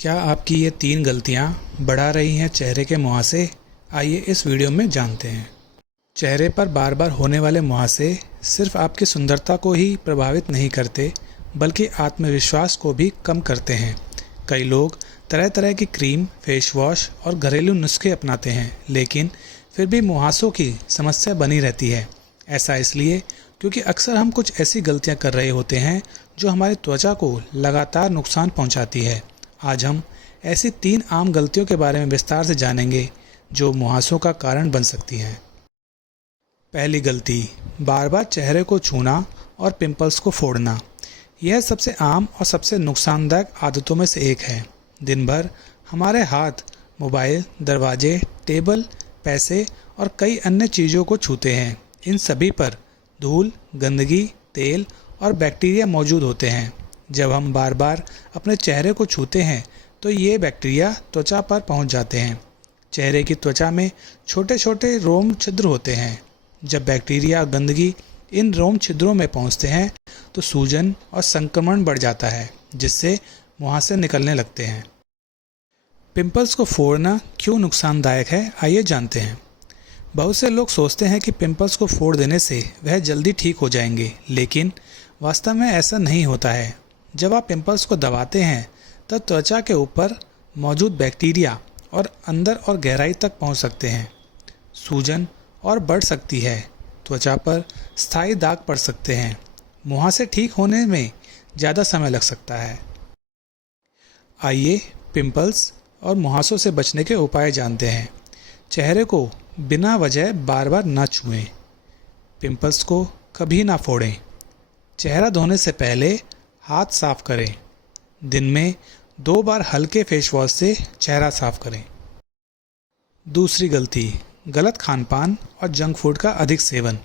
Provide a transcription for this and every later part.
क्या आपकी ये 3 गलतियाँ बढ़ा रही हैं चेहरे के मुहासे? आइए इस वीडियो में जानते हैं। चेहरे पर बार बार होने वाले मुहासे सिर्फ आपकी सुंदरता को ही प्रभावित नहीं करते, बल्कि आत्मविश्वास को भी कम करते हैं। कई लोग तरह तरह की क्रीम, फेस वॉश और घरेलू नुस्खे अपनाते हैं, लेकिन फिर भी मुहासों की समस्या बनी रहती है। ऐसा इसलिए क्योंकि अक्सर हम कुछ ऐसी गलतियाँ कर रहे होते हैं जो हमारी त्वचा को लगातार नुकसान पहुँचाती है। आज हम ऐसी 3 आम गलतियों के बारे में विस्तार से जानेंगे जो मुहासों का कारण बन सकती हैं। पहली गलती, बार बार चेहरे को छूना और पिंपल्स को फोड़ना। यह सबसे आम और सबसे नुकसानदायक आदतों में से एक है। दिन भर हमारे हाथ मोबाइल, दरवाजे, टेबल, पैसे और कई अन्य चीज़ों को छूते हैं। इन सभी पर धूल, गंदगी, तेल और बैक्टीरिया मौजूद होते हैं। जब हम बार बार अपने चेहरे को छूते हैं तो ये बैक्टीरिया त्वचा पर पहुंच जाते हैं। चेहरे की त्वचा में छोटे छोटे रोम छिद्र होते हैं। जब बैक्टीरिया और गंदगी इन रोम छिद्रों में पहुंचते हैं तो सूजन और संक्रमण बढ़ जाता है, जिससे मुहासे निकलने लगते हैं। पिंपल्स को फोड़ना क्यों नुकसानदायक है, आइए जानते हैं। बहुत से लोग सोचते हैं कि पिंपल्स को फोड़ देने से वह जल्दी ठीक हो जाएंगे, लेकिन वास्तव में ऐसा नहीं होता है। जब आप पिंपल्स को दबाते हैं तब त्वचा के ऊपर मौजूद बैक्टीरिया और अंदर और गहराई तक पहुंच सकते हैं। सूजन और बढ़ सकती है, त्वचा पर स्थायी दाग पड़ सकते हैं। मुहासे ठीक होने में ज़्यादा समय लग सकता है। आइए पिंपल्स और मुहासों से बचने के उपाय जानते हैं। चेहरे को बिना वजह बार बार ना छुएं। पिंपल्स को कभी ना फोड़ें। चेहरा धोने से पहले हाथ साफ करें। दिन में 2 बार हल्के फेस वॉश से चेहरा साफ करें। दूसरी गलती, गलत खानपान और जंक फूड का अधिक सेवन।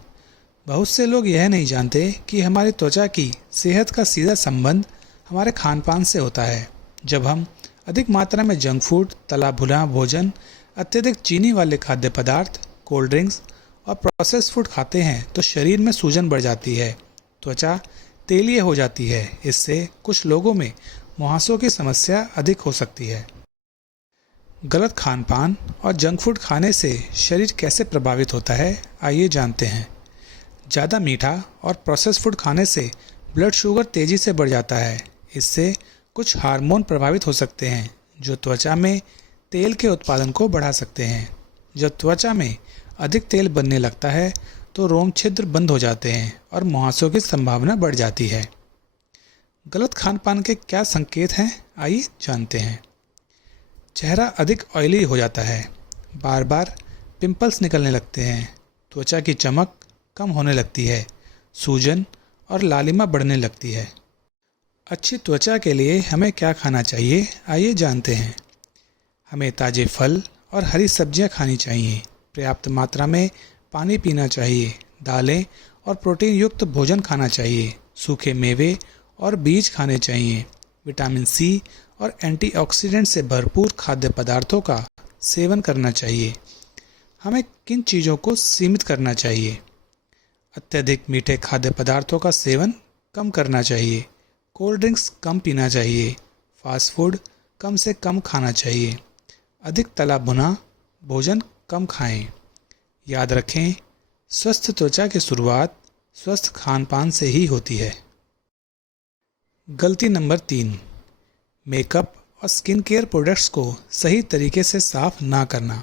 बहुत से लोग यह नहीं जानते कि हमारी त्वचा की सेहत का सीधा संबंध हमारे खानपान से होता है। जब हम अधिक मात्रा में जंक फूड, तला भुना भोजन, अत्यधिक चीनी वाले खाद्य पदार्थ, कोल्ड ड्रिंक्स और प्रोसेस्ड फूड खाते हैं तो शरीर में सूजन बढ़ जाती है, त्वचा तेलीय हो जाती है। इससे कुछ लोगों में मुहासों की समस्या अधिक हो सकती है। गलत खानपान और जंक फूड खाने से शरीर कैसे प्रभावित होता है, आइए जानते हैं। ज़्यादा मीठा और प्रोसेस्ड फूड खाने से ब्लड शुगर तेज़ी से बढ़ जाता है। इससे कुछ हार्मोन प्रभावित हो सकते हैं जो त्वचा में तेल के उत्पादन को बढ़ा सकते हैं। जब त्वचा में अधिक तेल बनने लगता है तो रोम छिद्र बंद हो जाते हैं और मुहासों की संभावना बढ़ जाती है। गलत खानपान के क्या संकेत हैं, आइए जानते हैं। चेहरा अधिक ऑयली हो जाता है, बार बार पिंपल्स निकलने लगते हैं, त्वचा की चमक कम होने लगती है, सूजन और लालिमा बढ़ने लगती है। अच्छी त्वचा के लिए हमें क्या खाना चाहिए, आइए जानते हैं। हमें ताज़े फल और हरी सब्जियां खानी चाहिए। पर्याप्त मात्रा में पानी पीना चाहिए। दालें और प्रोटीन युक्त भोजन खाना चाहिए। सूखे मेवे और बीज खाने चाहिए। विटामिन सी और एंटीऑक्सीडेंट से भरपूर खाद्य पदार्थों का सेवन करना चाहिए। हमें किन चीज़ों को सीमित करना चाहिए? अत्यधिक मीठे खाद्य पदार्थों का सेवन कम करना चाहिए। कोल्ड ड्रिंक्स कम पीना चाहिए। फास्ट फूड कम से कम खाना चाहिए। अधिक तला भुना भोजन कम खाएं। याद रखें, स्वस्थ त्वचा की शुरुआत स्वस्थ खानपान से ही होती है। गलती नंबर 3, मेकअप और स्किन केयर प्रोडक्ट्स को सही तरीके से साफ ना करना।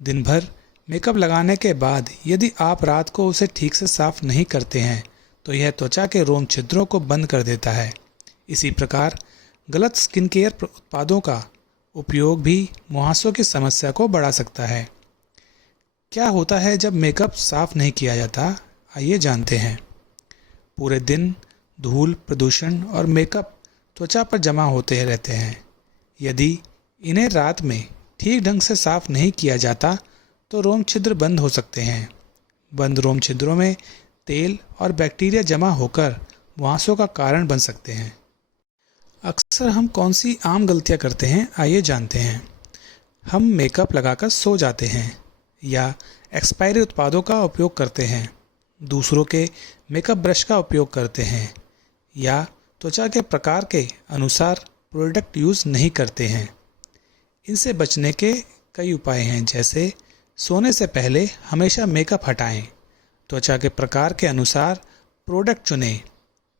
दिन भर मेकअप लगाने के बाद यदि आप रात को उसे ठीक से साफ नहीं करते हैं तो यह त्वचा के रोम छिद्रों को बंद कर देता है। इसी प्रकार गलत स्किन केयर उत्पादों का उपयोग भी मुहासों की समस्या को बढ़ा सकता है। क्या होता है जब मेकअप साफ नहीं किया जाता, आइए जानते हैं। पूरे दिन धूल, प्रदूषण और मेकअप त्वचा पर जमा होते रहते हैं। यदि इन्हें रात में ठीक ढंग से साफ नहीं किया जाता तो रोम छिद्र बंद हो सकते हैं। बंद रोम छिद्रों में तेल और बैक्टीरिया जमा होकर मुहासों का कारण बन सकते हैं। अक्सर हम कौन सी आम गलतियां करते हैं, आइए जानते हैं। हम मेकअप लगाकर सो जाते हैं या एक्सपायरी उत्पादों का उपयोग करते हैं, दूसरों के मेकअप ब्रश का उपयोग करते हैं या त्वचा के प्रकार के अनुसार प्रोडक्ट यूज़ नहीं करते हैं। इनसे बचने के कई उपाय हैं, जैसे सोने से पहले हमेशा मेकअप हटाएं, त्वचा के प्रकार के अनुसार प्रोडक्ट चुनें,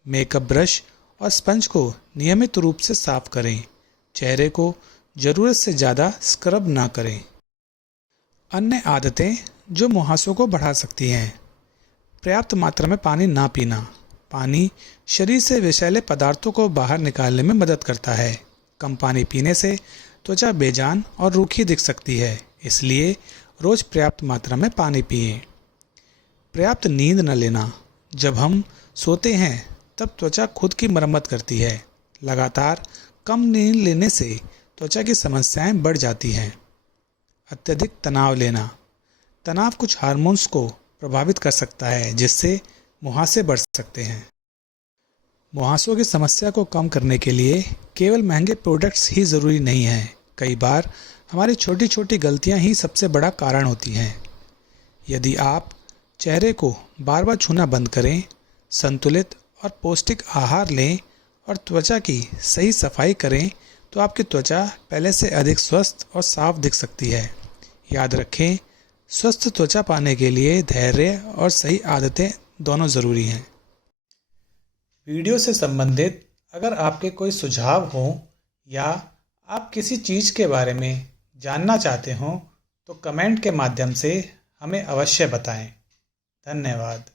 मेकअप ब्रश और स्पंज को नियमित रूप से साफ करें, चेहरे को ज़रूरत से ज़्यादा स्क्रब ना करें। अन्य आदतें जो मुहासों को बढ़ा सकती हैं: पर्याप्त मात्रा में पानी ना पीना। पानी शरीर से विषैले पदार्थों को बाहर निकालने में मदद करता है। कम पानी पीने से त्वचा बेजान और रूखी दिख सकती है, इसलिए रोज़ पर्याप्त मात्रा में पानी पिएं। पर्याप्त नींद न लेना। जब हम सोते हैं तब त्वचा खुद की मरम्मत करती है। लगातार कम नींद लेने से त्वचा की समस्याएं बढ़ जाती हैं। अत्यधिक तनाव लेना। तनाव कुछ हार्मोन्स को प्रभावित कर सकता है, जिससे मुहासे बढ़ सकते हैं। मुहासों की समस्या को कम करने के लिए केवल महंगे प्रोडक्ट्स ही ज़रूरी नहीं हैं। कई बार हमारी छोटी छोटी गलतियां ही सबसे बड़ा कारण होती हैं। यदि आप चेहरे को बार बार छूना बंद करें, संतुलित और पौष्टिक आहार लें और त्वचा की सही सफाई करें, तो आपकी त्वचा पहले से अधिक स्वस्थ और साफ दिख सकती है। याद रखें, स्वस्थ त्वचा पाने के लिए धैर्य और सही आदतें दोनों ज़रूरी हैं। वीडियो से संबंधित अगर आपके कोई सुझाव हों या आप किसी चीज़ के बारे में जानना चाहते हों, तो कमेंट के माध्यम से हमें अवश्य बताएं। धन्यवाद।